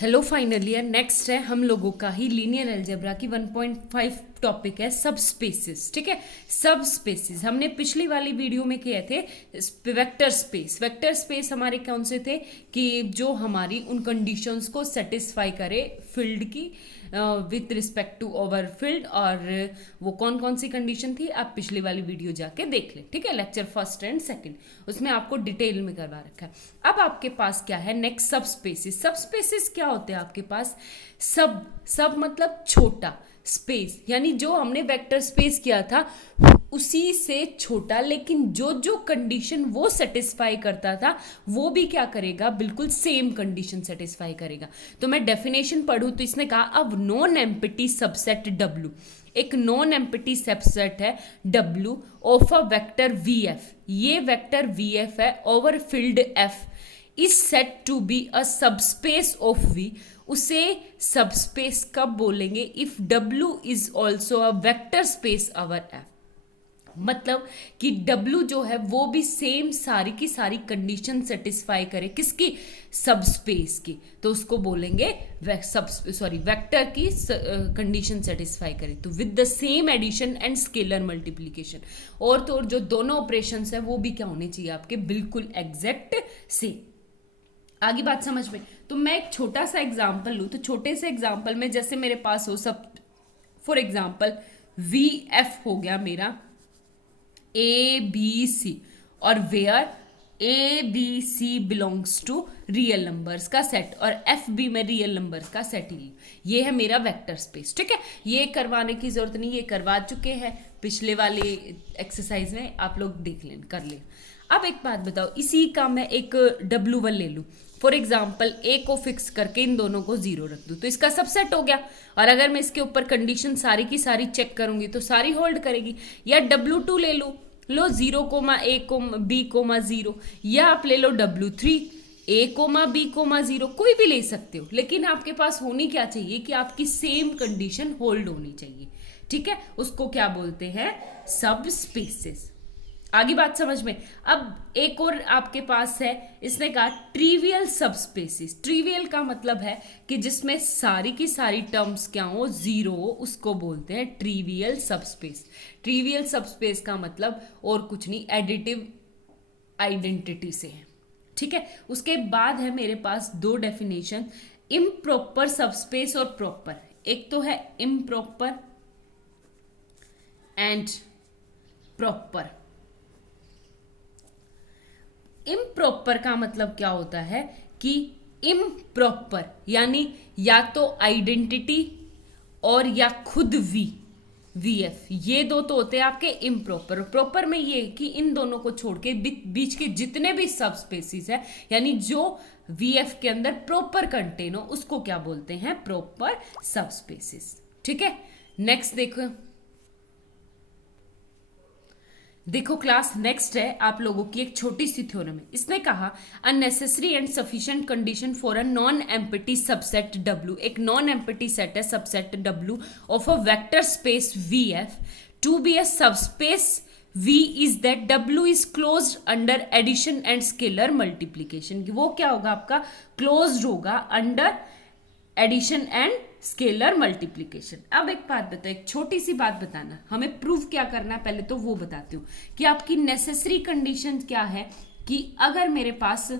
Hello final year next है हम लोगों का ही लीनियर अलजेब्रा की 1.5 टॉपिक है सब स्पेसेस। ठीक है, सब स्पेसेस हमने पिछली वाली वीडियो में किए थे। वेक्टर स्पेस हमारे कौन से थे कि जो हमारी उन कंडीशंस को सेटिस्फाई करे फील्ड की with respect to over field, और वो कौन कौन सी कंडीशन थी आप पिछली वाली वीडियो जाके देख लें। ठीक है, लेक्चर फर्स्ट एंड सेकंड उसमें आपको डिटेल में करवा रखा है। अब आपके पास क्या है नेक्स्ट, सब स्पेसिस। सब स्पेसिस क्या होते हैं आपके पास? सब मतलब छोटा स्पेस, यानी जो हमने वेक्टर स्पेस किया था उसी से छोटा, लेकिन जो जो कंडीशन वो सेटिस्फाई करता था वो भी क्या करेगा, बिल्कुल सेम कंडीशन सेटिस्फाई करेगा। तो मैं डेफिनेशन पढ़ूं तो इसने कहा अब नॉन एम्प्टी सबसेट W, एक नॉन एम्प्टी सबसेट है W of a vector VF, ये वेक्टर VF है over field F is set to be a subspace of V। उसे सबस्पेस कब बोलेंगे? If W is also a vector space over F, मतलब कि W जो है वो भी सेम सारी की सारी कंडीशन सेटिस्फाई करे, किसकी? सबस्पेस की। तो उसको बोलेंगे वेक्टर की कंडीशन सेटिस्फाई करे, तो with the same addition and scalar multiplication. और तो और जो दोनों ऑपरेशन है वो भी क्या होने चाहिए आपके, बिल्कुल एग्जैक्ट सेम। आगे बात समझ में? तो मैं एक छोटा सा एग्जाम्पल लूँ, तो छोटे से एग्जाम्पल में जैसे मेरे पास हो सब, फॉर एग्जाम्पल VF हो गया मेरा ABC, और where ABC belongs to real numbers का सेट और FB में रियल नंबर्स का सेट ही, ये है मेरा वेक्टर स्पेस। ठीक है, ये करवाने की जरूरत नहीं, ये करवा चुके हैं पिछले वाले एक्सरसाइज में, आप लोग देख लें, कर लें। अब एक बात बताओ, इसी का मैं एक W1 ले लूँ, फॉर एग्जाम्पल A को फिक्स करके इन दोनों को 0 रख दूँ तो इसका सबसेट हो गया। और अगर मैं इसके ऊपर कंडीशन सारी की सारी चेक करूंगी तो सारी होल्ड करेगी। या W2 ले लो 0,A,B,0, या आप ले लो W3 A,B,0, कोई भी ले सकते हो, लेकिन आपके पास होनी क्या चाहिए कि आपकी सेम कंडीशन होल्ड होनी चाहिए। ठीक है, उसको क्या बोलते हैं? सब स्पेसेस। आगे बात समझ में? अब एक और आपके पास है, इसने कहा ट्रिवियल सबस्पेसिस। ट्रिवियल का मतलब है कि जिसमें सारी की सारी टर्म्स क्या हो, 0 हो, उसको बोलते हैं ट्रिवियल सबस्पेस। ट्रिवियल सबस्पेस का मतलब और कुछ नहीं, एडिटिव आइडेंटिटी से है। ठीक है, उसके बाद है मेरे पास दो डेफिनेशन, इम्प्रॉपर सबस्पेस और प्रॉपर। एक तो है इम्प्रॉपर एंड प्रॉपर। इम्प्रॉपर का मतलब क्या होता है कि इम्प्रॉपर यानी या तो आइडेंटिटी और या खुद VF, ये दो तो होते हैं आपके इम्प्रॉपर। प्रॉपर में ये कि इन दोनों को छोड़ के बीच के जितने भी सब स्पेसिस है, यानी जो VF के अंदर प्रॉपर कंटेन हो, उसको क्या बोलते हैं? प्रॉपर सब स्पेसिस। ठीक है, नेक्स्ट देखो क्लास, नेक्स्ट है आप लोगों की एक छोटी सी थ्योरम है। इसने कहा a necessary and sufficient condition for a non empty subset W, एक नॉन एम्प्टी सेट है subset W of a vector space VF to be a subspace V is that W is closed under addition and scalar multiplication. वो क्या होगा आपका? Closed होगा under addition and scalar multiplication. अब एक बात बताओ, एक छोटी सी बात बताना, हमें प्रूफ क्या करना है पहले तो वो बताती हूँ कि आपकी नेसेसरी कंडीशन क्या है कि अगर मेरे पास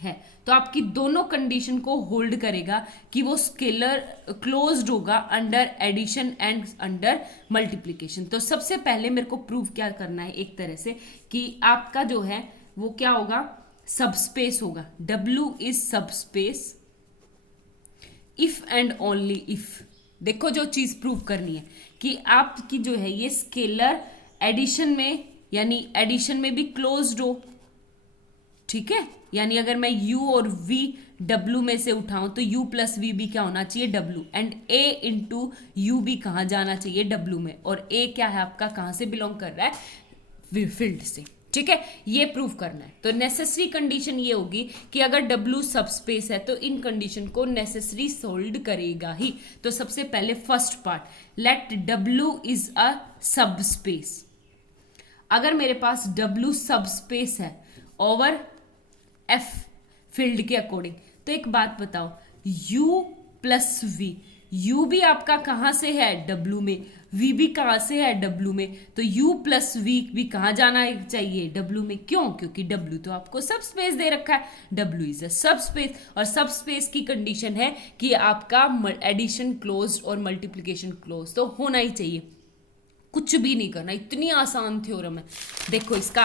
है तो आपकी दोनों कंडीशन को होल्ड करेगा कि वो स्केलर क्लोज्ड होगा under addition and under multiplication. तो सबसे पहले मेरे को प्रूफ क्या करना है एक तरह से कि आपका जो है वो क्या होगा? सबस्पेस होगा। W is subspace if and only if. देखो जो चीज प्रूव करनी है कि आपकी जो है ये स्केलर एडिशन में, यानी एडिशन में भी क्लोज्ड हो। ठीक है, यानी अगर मैं U और V W में से उठाऊं तो U प्लस V भी क्या होना चाहिए? W, and A into U भी कहाँ जाना चाहिए? W में। और A क्या है आपका, कहाँ से बिलोंग कर रहा है? फील्ड से। ठीक है, ये प्रूव करना है। तो नेसेसरी कंडीशन ये होगी कि अगर W सबस्पेस है तो इन कंडीशन को नेसेसरी सोल्ड करेगा ही। तो सबसे पहले first part, let W is a subspace. अगर मेरे पास W सबस्पेस है ओवर F फील्ड के अकॉर्डिंग, तो एक बात बताओ, u प्लस v, u भी आपका कहाँ से है, w में, v भी कहाँ से है, w में, तो u प्लस v भी कहाँ जाना चाहिए, w में। क्यों? क्योंकि w तो आपको सब स्पेस दे रखा है, w इज अ सब स्पेस, और सब स्पेस की कंडीशन है कि आपका एडिशन क्लोज्ड और मल्टीप्लिकेशन क्लोज तो होना ही चाहिए, कुछ भी नहीं करना। इतनी आसान थ्योरम है। देखो इसका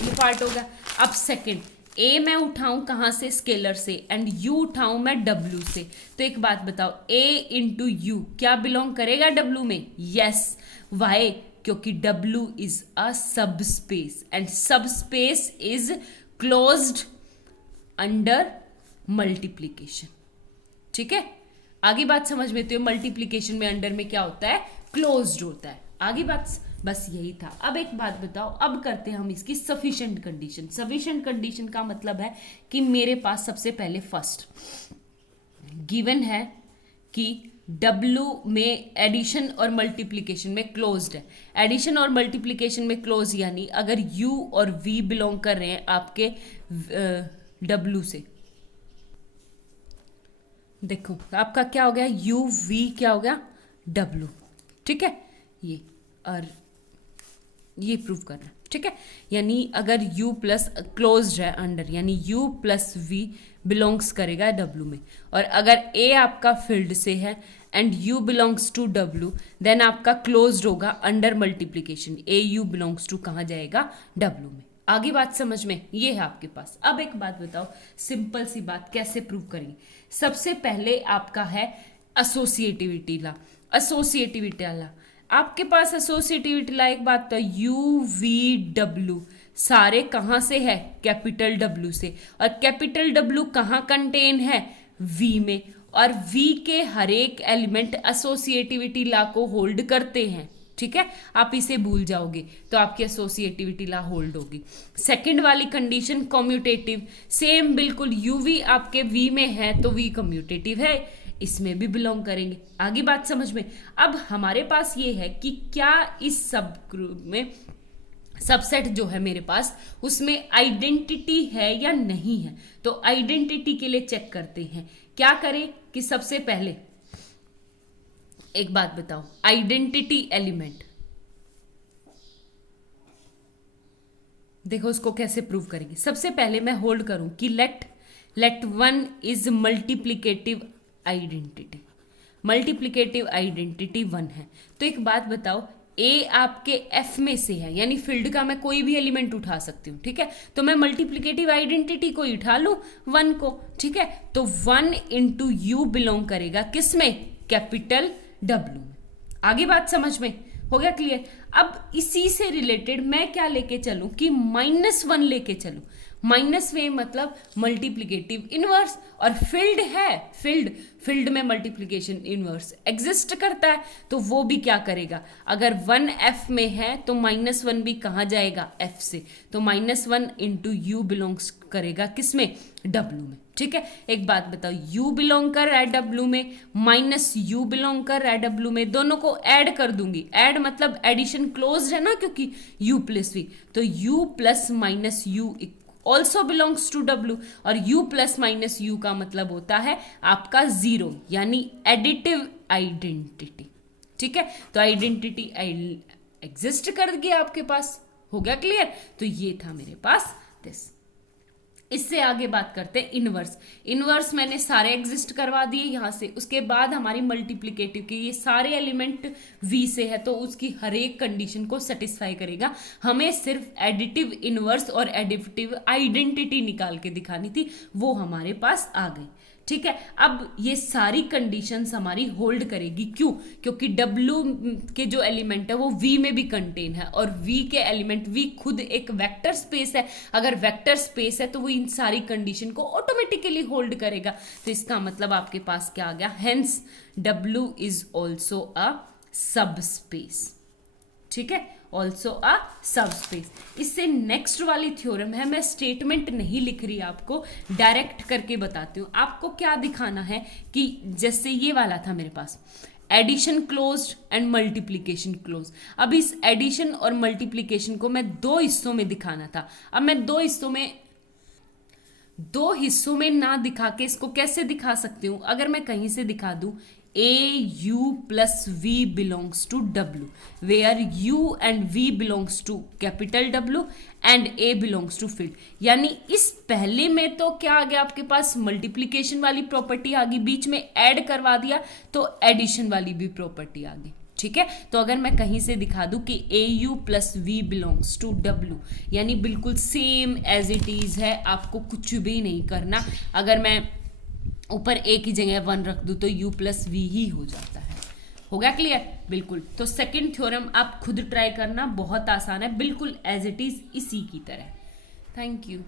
ये पार्ट हो गया। अब सेकंड, ए मैं उठाऊं कहाँ से, स्केलर से, एंड यू उठाऊं मैं डब्ल्यू से। तो एक बात बताओ, ए इंटू यू क्या बिलोंग करेगा डब्ल्यू में? यस। वाई? क्योंकि डब्ल्यू इज अ सब स्पेस एंड सब space is closed under multiplication. ठीक है, आगे बात समझ में, तो मल्टीप्लीकेशन में अंडर में क्या होता है, क्लोज्ड होता है। आगे बात बस यही था। अब एक बात बताओ, अब करते हैं हम इसकी सफिशिएंट कंडीशन। सफिशिएंट कंडीशन का मतलब है कि मेरे पास सबसे पहले फर्स्ट गिवन है कि W में एडिशन और मल्टीप्लिकेशन में क्लोज्ड है। एडिशन और मल्टीप्लिकेशन में क्लोज यानी अगर U और V बिलोंग कर रहे हैं आपके W से, देखो आपका क्या हो गया, U V क्या हो गया, W। ठीक है, ये और ये प्रूव करना। ठीक है, यानी अगर U प्लस क्लोज्ड है अंडर, यानी U प्लस V बिलोंग्स करेगा W में, और अगर A आपका फील्ड से है and U belongs to W, then आपका क्लोज्ड होगा under multiplication. AU belongs to कहाँ जाएगा, W में। आगे बात समझ में, ये है आपके पास। अब एक बात बताओ, सिंपल सी बात, कैसे प्रूव करेंगे? सबसे पहले आपका है एसोसिएटिविटी लॉ। एसोसिएटिविटी लॉ आपके पास, एसोसिएटिविटी लॉ एक बात तो U V W सारे कहाँ से है, कैपिटल W से, और कैपिटल W कहाँ कंटेन है, V में, और V के हर एक एलिमेंट एसोसिएटिविटी लॉ को होल्ड करते हैं। ठीक है, आप इसे भूल जाओगे तो आपकी एसोसिएटिविटी लॉ होल्ड होगी। सेकंड वाली कंडीशन कम्यूटेटिव, सेम बिल्कुल, UV आपके V में है तो V कम्यूटेटिव है, इसमें भी बिलोंग करेंगे। आगे बात समझ में। अब हमारे पास ये है कि क्या इस सब ग्रुप में सबसेट जो है मेरे पास, उसमें आइडेंटिटी है या नहीं है। तो आइडेंटिटी के लिए चेक करते हैं। क्या करें कि सबसे पहले एक बात बताओ, आइडेंटिटी एलिमेंट, देखो उसको कैसे प्रूव करेंगे। सबसे पहले मैं होल्ड करूं कि let one is multiplicative identity, multiplicative identity 1 है। तो एक बात बताओ, ए आपके एफ में से है, यानी फील्ड का मैं कोई भी एलिमेंट उठा सकती हूँ। ठीक है, तो मैं मल्टीप्लिकेटिव आइडेंटिटी को उठा लूँ 1 को। ठीक है, तो 1 इंटू यू बिलोंग करेगा किस में, कैपिटल W में। आगे बात समझ में, हो गया क्लियर? अब इसी से रिलेटेड मैं क्या लेके चलूं कि -1 लेके चलूं। -1 मतलब मल्टीप्लिकेटिव इनवर्स, और फील्ड है, फील्ड में मल्टीप्लिकेशन इनवर्स एग्जिस्ट करता है, तो वो भी क्या करेगा, अगर 1 F में है तो -1 भी कहाँ जाएगा, F से, तो -1 इंटू यू बिलोंग्स करेगा किस में, W में। ठीक है, एक बात बताओ, U बिलोंग कर रहा है W में, माइनस U बिलोंग कर रहा है W में, दोनों को ऐड कर दूंगी। ऐड मतलब एडिशन क्लोज्ड है ना, क्योंकि U प्लस V, तो U plus minus U also belongs to W, और U प्लस माइनस U का मतलब होता है आपका 0, यानी एडिटिव आइडेंटिटी। ठीक है, तो आइडेंटिटी एग्जिस्ट कर गया आपके पास। हो गया क्लियर? तो ये था मेरे पास दिस। इससे आगे बात करते हैं इनवर्स। इनवर्स मैंने सारे एग्जिस्ट करवा दिए यहाँ से। उसके बाद हमारी मल्टीप्लिकेटिव की, ये सारे एलिमेंट V से है तो उसकी हर एक कंडीशन को सेटिस्फाई करेगा। हमें सिर्फ एडिटिव इनवर्स और एडिटिव आइडेंटिटी निकाल के दिखानी थी, वो हमारे पास आ गई। ठीक है, अब ये सारी कंडीशंस हमारी होल्ड करेगी। क्यों? क्योंकि W के जो एलिमेंट है वो V में भी कंटेन है, और V के एलिमेंट, V खुद एक वेक्टर स्पेस है। अगर वेक्टर स्पेस है तो वो इन सारी कंडीशन को ऑटोमेटिकली होल्ड करेगा। तो इसका मतलब आपके पास क्या आ गया, हेंस W इज ऑल्सो अ सब स्पेस। ठीक है, ऑल्सो अ सब स्पेस। इससे नेक्स्ट वाली थ्योरम है, मैं स्टेटमेंट नहीं लिख रही, आपको डायरेक्ट करके बताती हूँ। आपको क्या दिखाना है कि जैसे ये वाला था मेरे पास, addition closed and multiplication close. अब इस एडिशन और मल्टीप्लिकेशन को मैं 2 हिस्सों में दिखाना था। अब मैं 2 हिस्सों में दो हिस्सों में ना दिखा के इसको कैसे दिखा सकती हूँ? अगर मैं कहीं से दिखा दूं AU plus V belongs to W, where U and V belongs to capital W and A belongs to field. यानी इस पहले में तो क्या आ गया आपके पास, मल्टीप्लीकेशन वाली प्रॉपर्टी आ गई, बीच में ऐड करवा दिया तो एडिशन वाली भी प्रॉपर्टी आ गई। ठीक है, तो अगर मैं कहीं से दिखा दूं कि AU plus V belongs to W, यानी बिल्कुल सेम एज इट इज है, आपको कुछ भी नहीं करना। अगर मैं ऊपर A की जगह 1 रख दूं तो U plus V ही हो जाता है। हो गया क्लियर? बिल्कुल। तो सेकंड थ्योरम आप खुद ट्राई करना, बहुत आसान है, बिल्कुल एज इट इज इसी की तरह। Thank you.